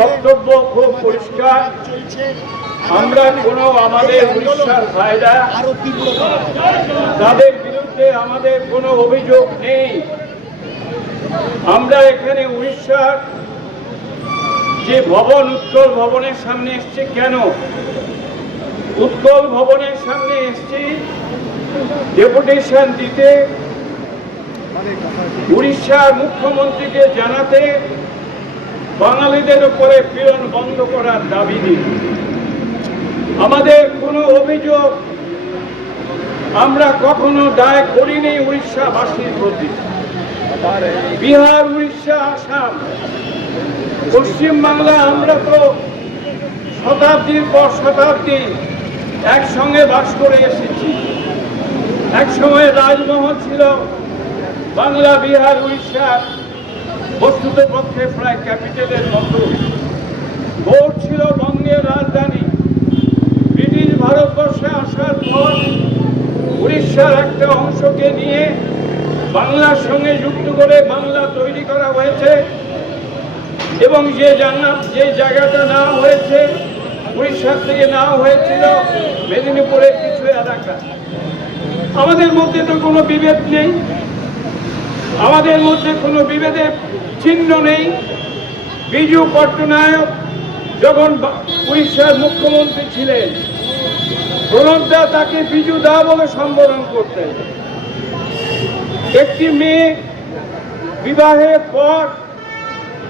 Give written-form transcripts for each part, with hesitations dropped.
বক্তব্য খুব পরিষ্কার। আমরা কোনো আমাদের উড়িষ্যার ভাইরা তাদের বিরুদ্ধে আমাদের কোনো অভিযোগ নেই। আমরা এখানে উড়িষ্যার যে ভবন উৎকল ভবনের সামনে এসছে, কেন উৎকল ভবনের সামনে এসছি ডেপুটেশন দিতে, উড়িষ্যার মুখ্যমন্ত্রীকে জানাতে বাঙালিদের উপরে পীড়ন বন্ধ করার দাবি নিয়ে। আমাদের কোনো অভিযোগ আমরা কখনো দায় করিনি উড়িষ্যাবাসীর প্রতি। বিহার, উড়িষ্যা, আসাম, পশ্চিমবাংলা আমরা তো শতাব্দীর পর শতাব্দী একসঙ্গে বাস করে এসেছি। এক সময় রাজমহল ছিল বাংলা, বিহার, উড়িষ্যার বস্তুত পক্ষে প্রায় ক্যাপিটালের মতো। ভোট ছিল বঙ্গের রাজধানী। ব্রিটিশ ভারতবর্ষে আসার পর উড়িষ্যার একটা অংশকে নিয়ে বাংলার সঙ্গে যুক্ত করে বাংলা তৈরি করা হয়েছে, এবং যে জায়গাটা নেওয়া হয়েছে উড়িষ্যার থেকে নেওয়া হয়েছিল মেদিনীপুরের কিছু এলাকা। আমাদের মধ্যে তো কোনো বিভেদ নেই, আমাদের মধ্যে কোনো বিভেদের চিহ্ন নেই। বিজু পট্টনায়ক যখন উড়িষ্যার মুখ্যমন্ত্রী ছিলেন, প্রণব দা তাকে বিজু দা বলে সম্বোধন করতেন। একটি মেয়ে বিবাহের পর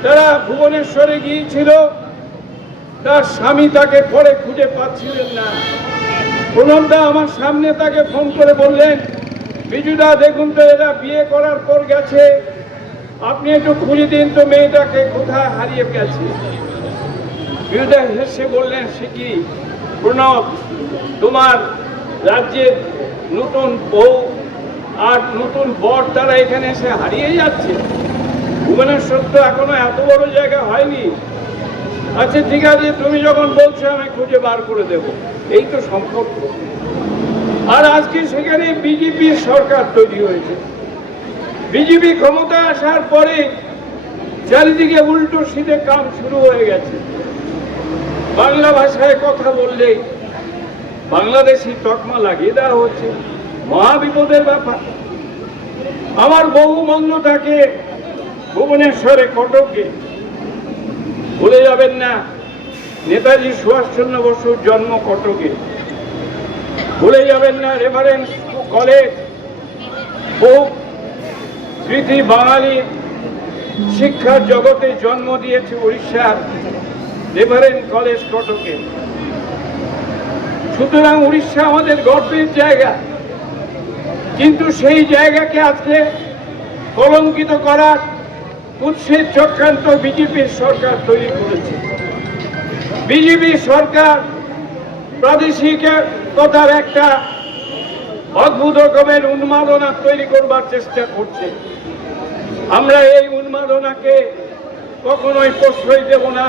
তারা ভুবনেশ্বরে গিয়েছিল, তার স্বামী তাকে পরে খুঁজে পাচ্ছিলেন না। প্রণব দা আমার সামনে তাকে ফোন করে বললেন, বিজুদা দেখুন তো এরা বিয়ে করার পর গেছে, আপনি একটু খুঁজে দিন তো মেয়েটাকে কোথায় হারিয়ে গেছে। বিজুদা হেসে বললেন, সে কি প্রণব, তোমার রাজ্যের নতুন বউ আর নতুন বর তারা এখানে এসে হারিয়ে যাচ্ছে? ভুবনেশ্বর তো এখনো এত বড় জায়গা হয়নি। আচ্ছা ঠিক আছে, তুমি যখন বলছো আমি খুঁজে বার করে দেব। এই তো সম্পর্ক। আর আজকে সেখানে বিজেপির সরকার তৈরি হয়েছে। বিজেপি ক্ষমতায় আসার পরে চারিদিকে উল্টো সিধে কাম শুরু হয়ে গেছে। বাংলা ভাষায় কথা বললে বাংলাদেশি তকমা লাগিয়ে দেওয়া হচ্ছে। মহা বিপদের ব্যাপার। আমার বহু বন্ধু থাকে ভুবনেশ্বরে, কটকে। ভুলে যাবেন না নেতাজি সুভাষচন্দ্র বসুর জন্ম কটকে। ভুলে যাবেন না রেফারেন্স কলেজ, বহু স্মৃতি বাঙালি শিক্ষার জগতে জন্ম দিয়েছে উড়িষ্যার রেফারেন্স কলেজ কটকে। সুতরাং উড়িষ্যা আমাদের গর্বের জায়গা, কিন্তু সেই জায়গাকে আজকে কলঙ্কিত করার কুৎসিত চক্রান্ত বিজেপির সরকার তৈরি করেছে। বিজেপি সরকার প্রাদেশিকতার একটা অদ্ভুত রকমের উন্মাদনা তৈরি করবার চেষ্টা করছে। আমরা এই উন্মাদনাকে কখনোই প্রশ্রয় দেব না,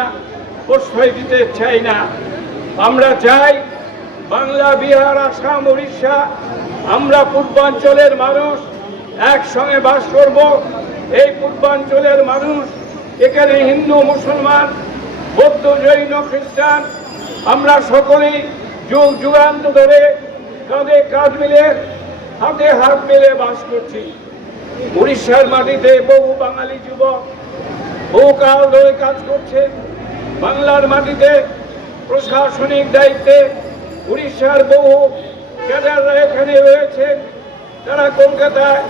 প্রশ্রয় দিতে চাই না। আমরা চাই বাংলা, বিহার, আসাম, উড়িষ্যা, আমরা পূর্বাঞ্চলের মানুষ একসঙ্গে বাস করব। এই পূর্বাঞ্চলের মানুষ, এখানে হিন্দু, মুসলমান, বৌদ্ধ, জৈন, খ্রিস্টান, আমরা সকলেই যুগ যুগান্ত ধরে কাঁধে কাঁধ মিলে, হাতে হাত মিলে বাস করছি। উড়িষ্যার মাটিতে বহু বাঙালি যুবক বহুকাল ধরে কাজ করছে। বাংলার মাটিতে প্রশাসনিক দায়িত্বে উড়িষ্যার বহু ক্যাডাররা এখানে রয়েছে। তারা কলকাতায়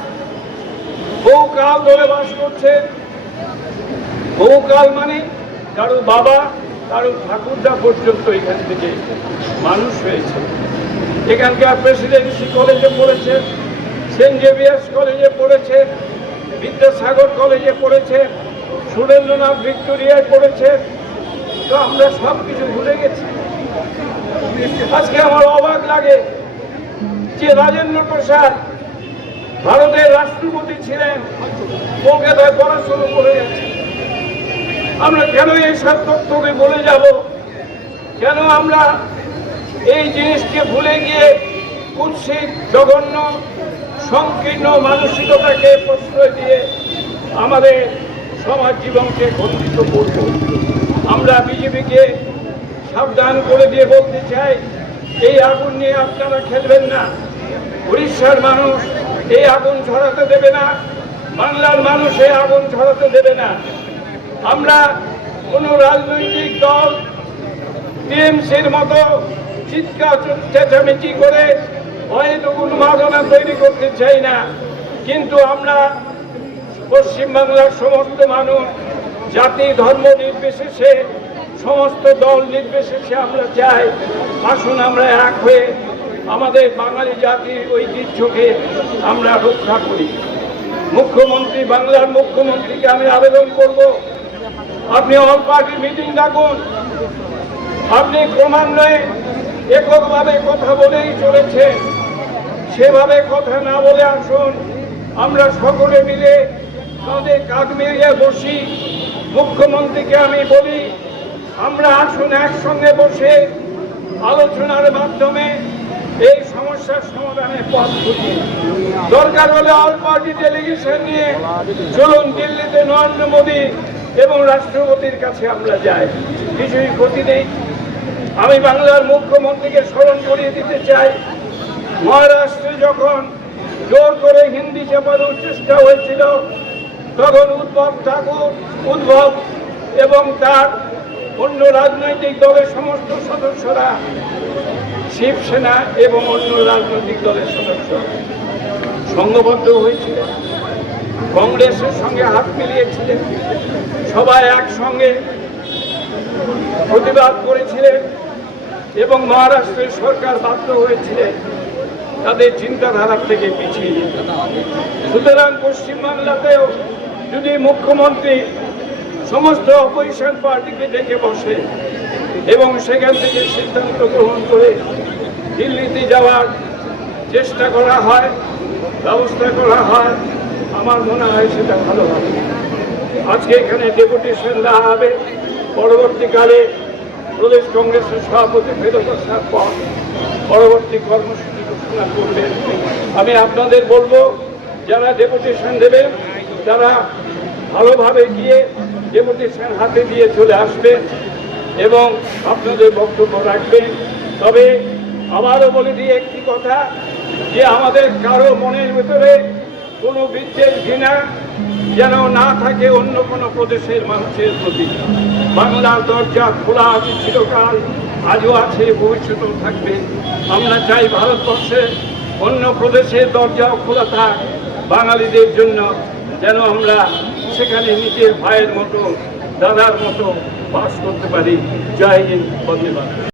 বহুকাল ধরে বাস করছে। বহুকাল মানে কারো বাবা, কারো ঠাকুরদা পর্যন্ত এখান থেকে মানুষ হয়েছে। এখানকার প্রেসিডেন্সি কলেজে পড়েছে, সেন্ট জেভিয়ার্স কলেজে পড়েছে, বিদ্যাসাগর কলেজে পড়েছে, সুরেন্দ্রনাথ ভিক্টোরিয়ায় পড়েছে। তো আমরা সব কিছু ভুলে গেছি। আজকে আমার অবাক লাগে যে রাজেন্দ্র প্রসাদ ভারতের রাষ্ট্রপতি ছিলেন, কলকাতায় পড়াশোনা করে গেছে। আমরা কেন এইসব তথ্যকে বলে যাব? কেন আমরা এই জিনিসকে ভুলে গিয়ে কুৎসিত, জঘন্য, সংকীর্ণ মানসিকতাকে প্রশ্রয় দিয়ে আমাদের সমাজ জীবনকে খণ্ডিত করব? আমরা আমরা বিজেপিকে সাবধান করে দিয়ে বলতে চাই, এই আগুন নিয়ে আপনারা খেলবেন না। উড়িষ্যার মানুষ এই আগুন ছড়াতে দেবে না, বাংলার মানুষ এই আগুন ছড়াতে দেবে না। আমরা কোন রাজনৈতিক দল টিএমসির মতো চিৎকার চেঁচামেচি করে হয়তো উন্মাদনা তৈরি করতে চাই না, কিন্তু আমরা পশ্চিমবাংলার সমস্ত মানুষ, জাতি ধর্ম নির্বিশেষে, সমস্ত দল নির্বিশেষে আমরা চাই, আসুন আমরা এক হয়ে আমাদের বাঙালি জাতির ঐতিহ্যকে আমরা রক্ষা করি। মুখ্যমন্ত্রী, বাংলার মুখ্যমন্ত্রীকে আমি আবেদন করব, আপনি অল পার্টি মিটিং ডাকুন। আপনি ক্রমান্বয়ে এককভাবে কথা বলেই চলেছেন, সেভাবে কথা না বলে আসুন আমরা সকলে মিলে তাদের কাঁধ মিলিয়ে বসি। মুখ্যমন্ত্রীকে আমি বলি, আমরা আসুন একসঙ্গে বসে আলোচনার মাধ্যমে এই সমস্যার সমাধানের পথ খুঁজি। দরকার হলে অল পার্টি ডেলিগেশন নিয়ে চলুন দিল্লিতে নরেন্দ্র মোদী এবং রাষ্ট্রপতির কাছে আমরা যাই, কিছুই ক্ষতি নেই। আমি বাংলার মুখ্যমন্ত্রীকে স্মরণ করিয়ে দিতে চাই, মহারাষ্ট্রে যখন জোর করে হিন্দি চাপানোর চেষ্টা হয়েছিল, তখন উদ্ধব এবং তার অন্য রাজনৈতিক দলের সমস্ত সদস্যরা, শিবসেনা এবং অন্য রাজনৈতিক দলের সদস্য সংঘবদ্ধ হয়েছিলেন, কংগ্রেসের সঙ্গে হাত মিলিয়েছিলেন, সবাই একসঙ্গে প্রতিবাদ করেছিলেন এবং মহারাষ্ট্রের সরকার বাধ্য হয়েছিলেন তাদের চিন্তাধারা থেকে পিছিয়ে যেতে। সুতরাং পশ্চিমবাংলাতেও যদি মুখ্যমন্ত্রী সমস্ত অপোজিশন পার্টিকে ডেকে বসে এবং সেখান থেকে সিদ্ধান্ত গ্রহণ করে দিল্লিতে যাওয়ার চেষ্টা করা হয়, ব্যবস্থা করা হয়, আমার মনে হয় সেটা ভালো হবে। আজকে এখানে ডেপুটেশন দেওয়া হবে, পরবর্তীকালে প্রদেশ কংগ্রেসের সভাপতি ফেরত আসার পর পরবর্তী কর্মসূচি ঘোষণা করবেন। আমি আপনাদের বলবো, যারা ডেপুটেশন দেবেন তারা ভালোভাবে গিয়ে ডেপুটেশন হাতে দিয়ে চলে আসবেন এবং আপনাদের বক্তব্য রাখবেন। তবে আবারও বলে দিয়ে একটি কথা, যে আমাদের কারো মনের ভেতরে কোনো বিদ্বেষ ঘৃণা যেন না থাকে অন্য কোনো প্রদেশের মানুষের প্রতি। বাংলার দরজা খোলা আছে চিরকাল, আজও আছে, ভবিষ্যতেও থাকবে। আমরা চাই ভারতবর্ষের অন্য প্রদেশের দরজাও খোলা থাক বাঙালিদের জন্য, যেন আমরা সেখানে নিজের ভাইয়ের মতো, দাদার মতো বাস করতে পারি। জয় হিন্দ, বন্দে মাতরম।